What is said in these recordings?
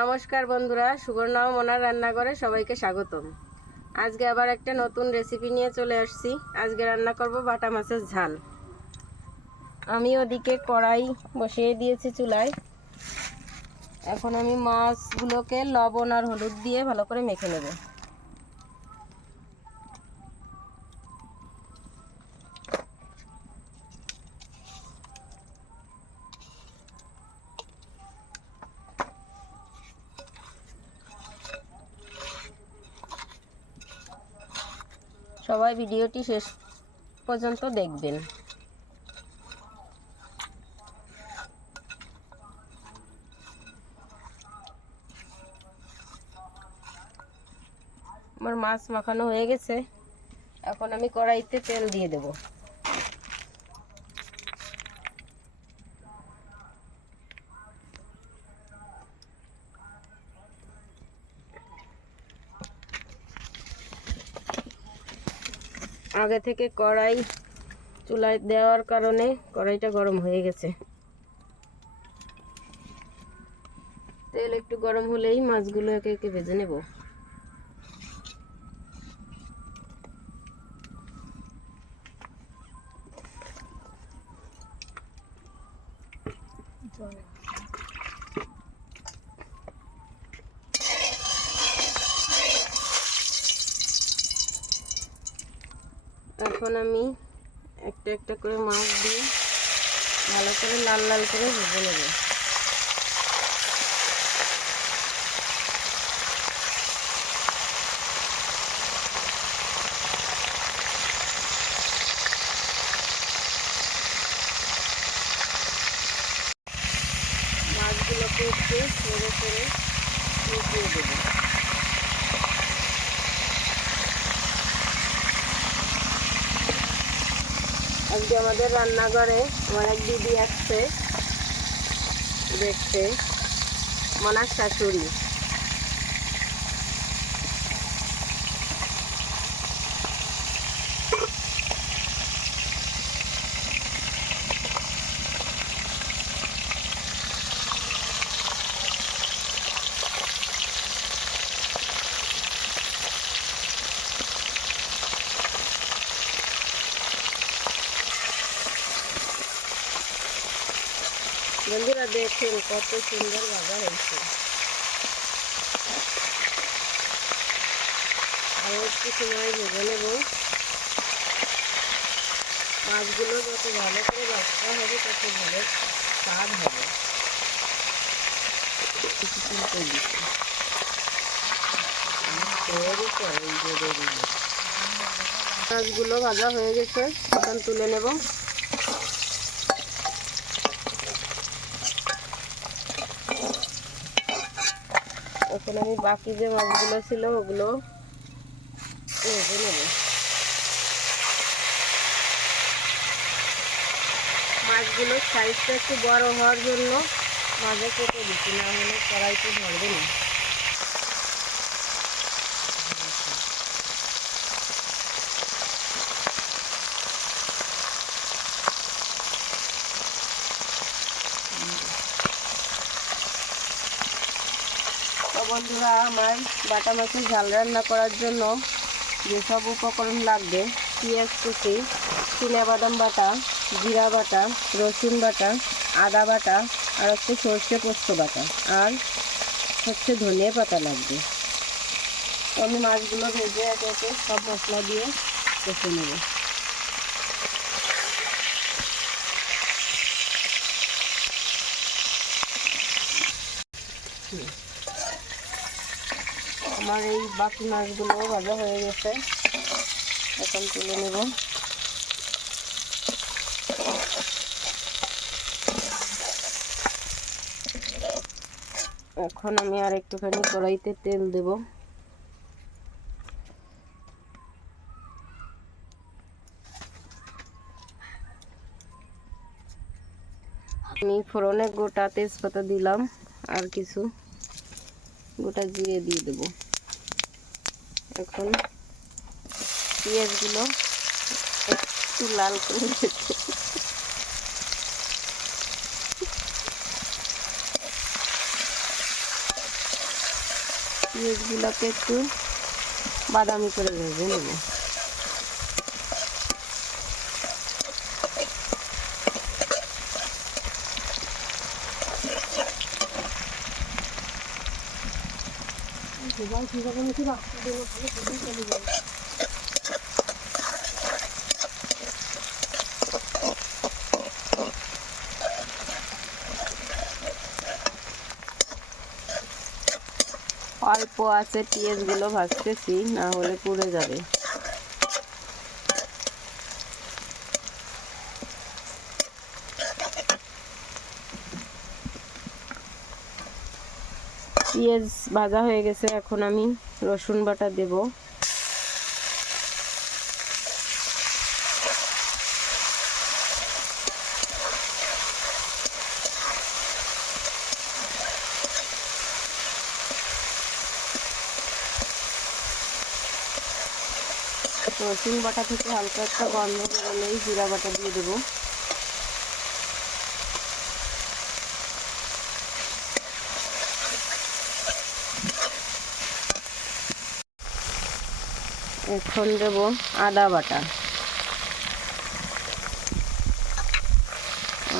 নমস্কার বন্ধুরা, সুবর্ণ মনার রান্নাঘরে সবাইকে স্বাগতম। আজকে আবার একটা নতুন রেসিপি নিয়ে চলে আসছি। আজকে রান্না করব বাটা মাছের ঝাল। আমি ওদিকে কড়াই বসিয়ে দিয়েছি চুলায়। এখন আমি মাছগুলোকে লবণ আর হলুদ দিয়ে ভালো করে মেখে নেব। সবাই ভিডিওটি শেষ পর্যন্ত দেখবেন। আমার মাছ মাখানো হয়ে গেছে। এখন আমি কড়াইতে তেল দিয়ে দেব। আগে থেকে কড়াই চুলায় দেওয়ার কারণে কড়াইটা গরম হয়ে গেছে। তেল একটু গরম হলেই মাছগুলো একে একে ভেজে নেব। আমি একটা একটা করে মাছ দিয়ে ভালো করে লাল লাল করে ভেজে নেব মাছগুলোকে একটু নেড়ে ফেড়ে মিশিয়ে দেবো আজকে আমাদের রান্নাঘরে আমার এক দিদি আসছে দেখতে। মনার শাশুড়ি। বন্ধুরা দেখুন কত সুন্দর ভাজা হয়েছে। আর একটু সময় ভেজে নেব। মাছগুলো যত ভালো করে ভাজতে হবে তত ভালো স্বাদ হবে। মাছগুলো ভাজা হয়ে গেছে এখন তুলে নেব। এখন আমি বাকি যে মাছগুলো ছিল ওগুলো মাছগুলোর সাইজটা একটু বড় হওয়ার জন্য মাঝে কেটে দিচ্ছি, না হলে কড়াইতে ধরবে না। বন্ধুরা, আমার বাটা মাছের ঝাল রান্না করার জন্য যেসব উপকরণ লাগবে, পেঁয়াজ কুচি বাদাম বাটা, জিরা বাটা, রসুন বাটা, আদা বাটা, আর হচ্ছে সর্ষে পোস্ত বাটা, আর হচ্ছে ধনিয়া পাতা লাগবে। আমি মাছগুলো ভেজে একে একে সব মশলা দিয়ে কষে নেব। আমার এই বাকি মাছগুলো ভাজা হয়ে গেছে। এখন তুলে নেব। এখন আমি আর একটুখানি কড়াইতে তেল দেব। আমি ফোড়নে গোটা তেজপাতা দিলাম, আর কিছু গোটা জিরে দিয়ে দেব। এখন পেঁয়াজগুলো একটু লাল করে পেঁয়াজগুলোকে একটু বাদামি করে ভেজে নেব। অল্প আছে পেঁয়াজগুলো ভাজতেছি না হলে পুড়ে যাবে। পেঁয়াজ ভাজা হয়ে গেছে, এখন আমি রসুন বাটা দেব। রসুন বাটা থেকে হালকা একটা গন্ধ বেরোলেই জিরা বাটা দিয়ে দেবো। এখন দেব আদা বাটা।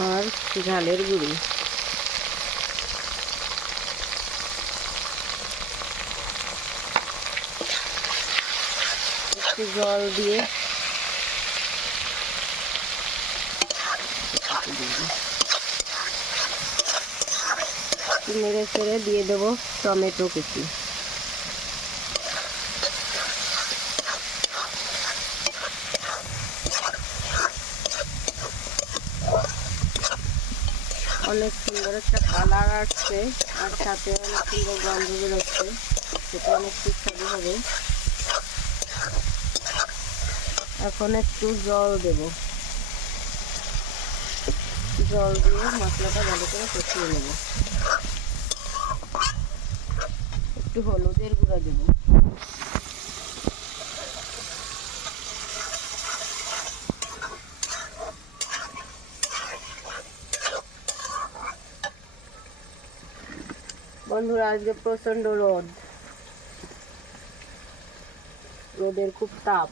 আর ঝালের গুঁড়ি। একটু জল দিয়ে নেড়ে চেড়ে দিয়ে দেবো টমেটো কুচি। অনেক সুন্দর একটা কালার আসছে আর সাথে অনেক সুন্দর গন্ধ বেরোচ্ছে। সেটা অনেক সুস্বাদু হবে। এখন একটু জল দেব। জল দিয়ে মশলাটা ভালো করে কষিয়ে নেব। একটু হলুদের গুঁড়া দেব। বন্ধুরা, আজকে প্রচণ্ড রোদ। রোদের খুব তাপ।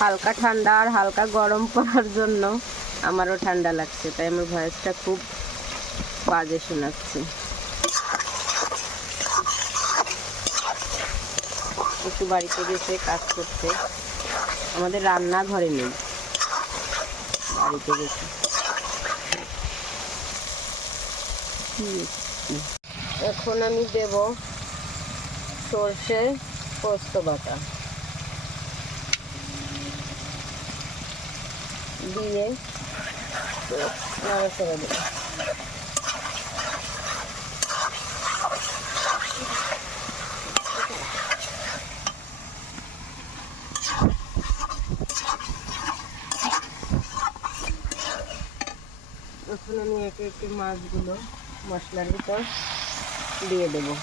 হালকা ঠান্ডা আর হালকা গরম পড়ার জন্য আমারও ঠান্ডা লাগছে, তাই আমার ভয়েসটা খুব বাজে শোনাচ্ছে। একটু বাড়িতে গেছে কাজ করতে। আমাদের রান্না ঘরে নেই। বাড়িতে গেছে এখন আমি দেব সর্ষে পোস্ত বাটা। দিয়ে দেবো এখন আমি একে একে মাছগুলো মশলার ভিতর দিয়ে দেবো।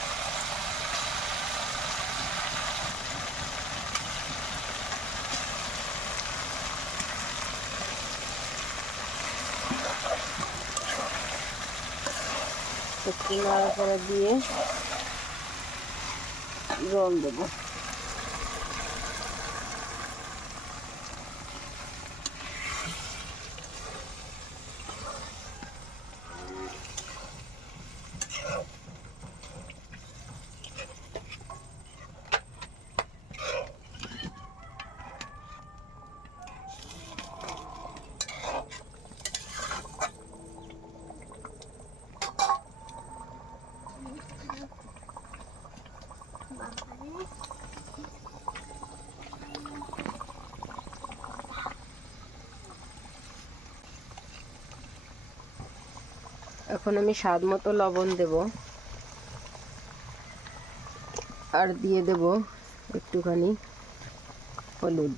একটু নাড়াচাড়া দিয়ে জল দেবো। এখন আমি স্বাদ মতো লবণ দেব। আর দিয়ে দেব একটুখানি হলুদ।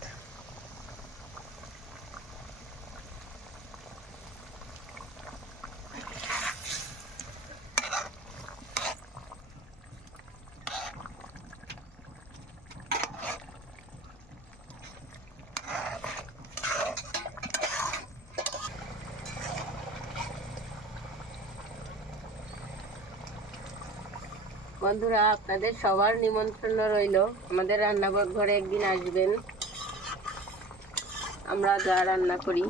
বন্ধুরা, আপনাদের সবার নিমন্ত্রণ রইল। আমাদের রান্নাঘর ঘরে একদিন আসবেন। আমরা যা রান্না করি,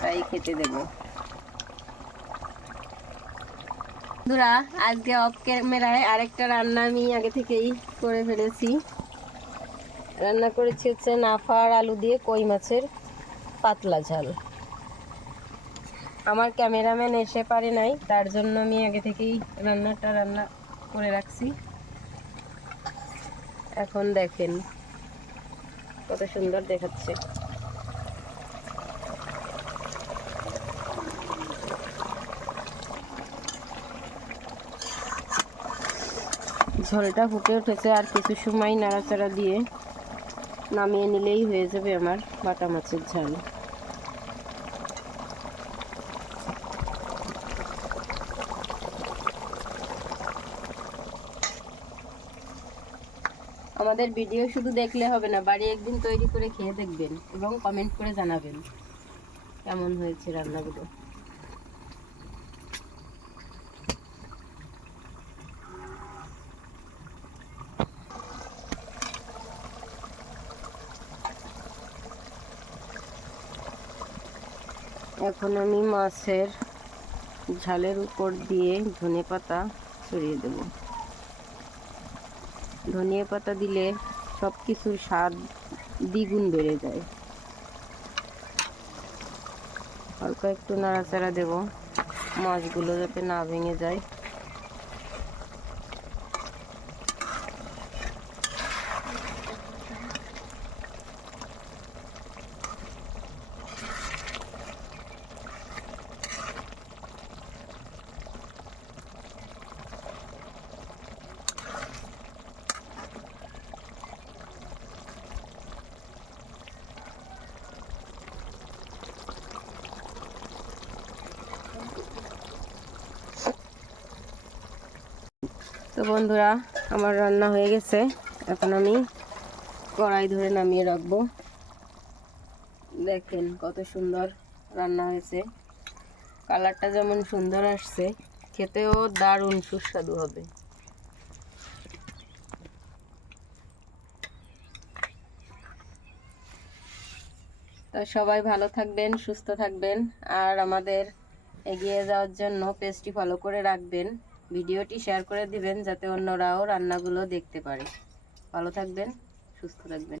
তাই খেতে দেব। বন্ধুরা, আজকে অফ ক্যামেরায় আরেকটা রান্না আমি আগে থেকেই করে ফেলেছি। রান্না করেছি হচ্ছে নাফার আলু দিয়ে কই মাছের পাতলা ঝাল। আমার ক্যামেরাম্যান এসে পারে নাই, তার জন্য আমি আগে থেকেই রান্নাটা রান্না করে রাখছি। এখন দেখেন কত সুন্দর দেখাচ্ছে। ঝোলটা ফুটে উঠেছে আর কিছু সময় নাড়াচাড়া দিয়ে নামিয়ে নিলেই হয়ে যাবে আমার বাটা মাছের ঝাল। আমাদের ভিডিও শুধু দেখলে হবে না, বাড়ি একদিন তৈরি করে খেয়ে দেখবেন এবং কমেন্ট করে জানাবেন কেমন হয়েছে রান্নাগুলো। এখন আমি মাছের ঝালের উপর দিয়ে ধনে পাতা ছড়িয়ে দেব। ধনিয়া পাতা দিলে সব কিছুর স্বাদ দ্বিগুণ বেড়ে যায়। হালকা একটু নাড়াচাড়া দেব। মাছগুলো যাতে না ভেঙে যায়। তো বন্ধুরা, আমার রান্না হয়ে গেছে। এখন আমি কড়াই ধরে নামিয়ে রাখব। দেখেন কত সুন্দর রান্না হয়েছে। কালারটা যেমন সুন্দর আসছে, খেতেও দারুণ সুস্বাদু হবে। তো সবাই ভালো থাকবেন, সুস্থ থাকবেন, আর আমাদের এগিয়ে যাওয়ার জন্য পেজটি ফলো করে রাখবেন। ভিডিওটি শেয়ার করে দিবেন যাতে অন্যরাও রান্নাগুলো দেখতে পারে। ভালো থাকবেন সুস্থ থাকবেন।